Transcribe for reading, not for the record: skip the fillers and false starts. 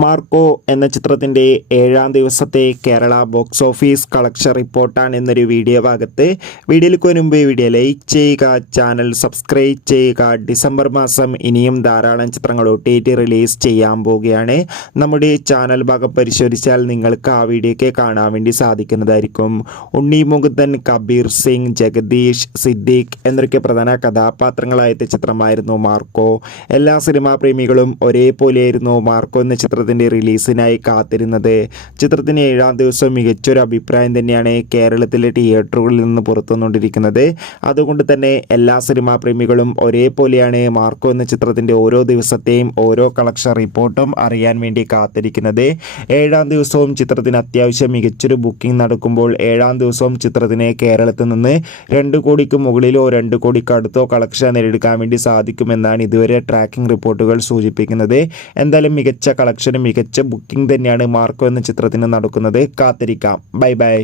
Marco എന്ന ചിത്രത്തിൻ്റെ 7-ാം ദിവസത്തെ കേരള ബോക്സ് ഓഫീസ് കളക്ഷൻ റിപ്പോർട്ടാണ് എന്നൊരു വീഡിയോ ഭാഗത്ത്. വീഡിയോയിലേക്ക് മുൻപ് വീഡിയോ ലൈക്ക് ചെയ്യുക, ചാനൽ സബ്സ്ക്രൈബ് ചെയ്യുക. ഡിസംബർ മാസം ഇനിയും ധാരാളം ചിത്രങ്ങൾ OTT റിലീസ് ചെയ്യാൻ പോവുകയാണ്. നമ്മുടെ ചാനൽ ഭാഗം പരിശോധിച്ചാൽ നിങ്ങൾക്ക് ആ വീഡിയോയ്ക്ക് കാണാൻ വേണ്ടി സാധിക്കുന്നതായിരിക്കും. ഉണ്ണി മുകുന്ദൻ, കബീർ സിംഗ്, ജഗദീഷ്, സിദ്ദീഖ് എന്നൊക്കെ പ്രധാന കഥാപാത്രങ്ങളായ ചിത്രമായിരുന്നു മാർക്കോ. എല്ലാ സിനിമാ പ്രേമികളും ഒരേപോലെയായിരുന്നു മാർക്കോ എന്ന ചിത്രത്തിൻ്റെ റിലീസിനായി കാത്തിരുന്നത്. ചിത്രത്തിന് 7-ാം ദിവസം മികച്ചൊരു അഭിപ്രായം തന്നെയാണ് കേരളത്തിലെ തിയേറ്ററുകളിൽ നിന്ന് പുറത്തുവന്നുകൊണ്ടിരിക്കുന്നത്. അതുകൊണ്ട് തന്നെ എല്ലാ സിനിമാ പ്രേമികളും ഒരേപോലെയാണ് മാർക്കോ എന്ന ചിത്രത്തിൻ്റെ ഓരോ ദിവസത്തെയും ഓരോ കളക്ഷൻ റിപ്പോർട്ടും അറിയാൻ വേണ്ടി കാത്തിരിക്കുന്നത്. 7-ാം ദിവസവും ചിത്രത്തിന് അത്യാവശ്യം മികച്ചൊരു ബുക്കിംഗ് നടക്കുമ്പോൾ 7-ാം ദിവസവും ചിത്രത്തിന് കേരളത്തിൽ നിന്ന് 2 കോടിക്ക് മുകളിലോ 2 കോടിക്ക് അടുത്തോ കളക്ഷൻ നേടിയെടുക്കാൻ വേണ്ടി സാധിക്കുമെന്നാണ് ഇതുവരെ ട്രാക്കിംഗ് റിപ്പോർട്ടുകൾ സൂചിപ്പിക്കുന്നത്. എന്തായാലും മികച്ച കളക്ഷൻ, മികച്ച ബുക്കിംഗ് തന്നെയാണ് മാർക്കോ എന്ന ചിത്രത്തിന് നടക്കുന്നത്. കാത്തിരിക്കാം. Bye bye.